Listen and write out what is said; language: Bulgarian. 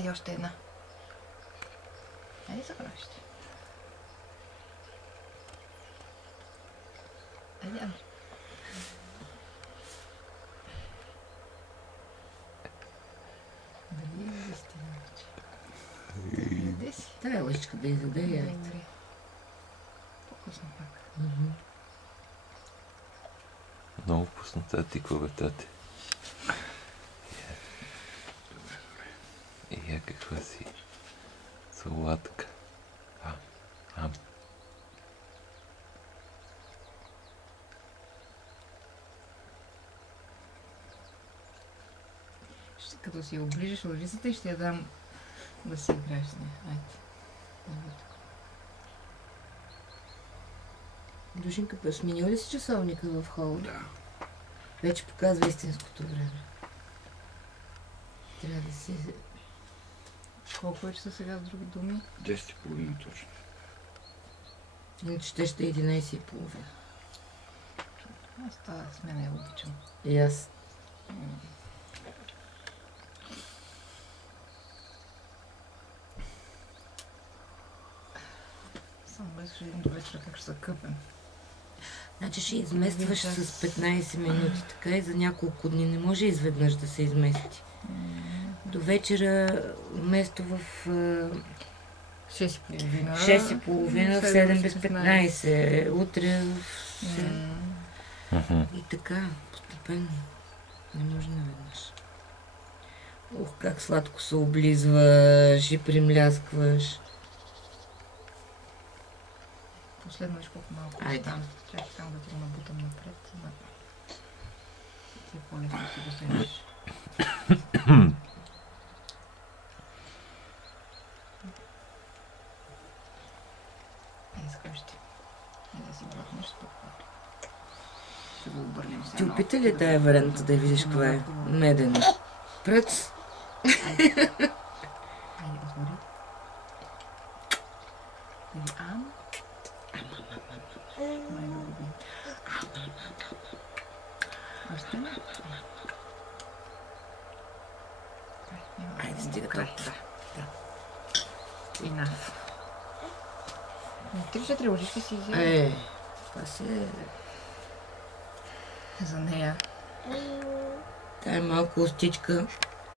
Айде още една. Айде за краща. Айде, Андре. Дали изяде вече? Изяде си. Тая лъжичка да изяде яйца. Добре. По-късно пак. Много вкусно, тати, какво бе, тати? Я каква си сладка. Като си оближиш лъжицата и ще я дам да си играеш с нея. Айде. Душинка, сменил ли си часовника в хола? Да. Вече показва истинското време. Трябва да си... Колко е часа сега с други думи? 10:30 точно. Иначе те ще е 11:30. Аз тази смена я обичам. И аз. Само без един до вечера как ще се къпем. Значи ще изместваш с 15 минути, така и за няколко дни. Не може изведнъж да се измести. До вечера, вместо в 6:30. 6:30, в 7 без 15. Утре в 7. И така, постепенно. Не може наведнъж. Ох, как сладко се облизваш и примляскваш. Последно виж колко малко остана. Чакай само да ти го набутам напред. Ти е по-лесно си го вземеш. Изкъщи. Да си брахнеш спокойно. Ще го обърнем сега. Ти опита ли тая варианта да видиш каква е? Медена. Пръц. Айде, отвори. Ам. Още не? Айде, стига толкова. Enough. 3-4 лъжички си взема. Това си е... За нея. Тая малко остичка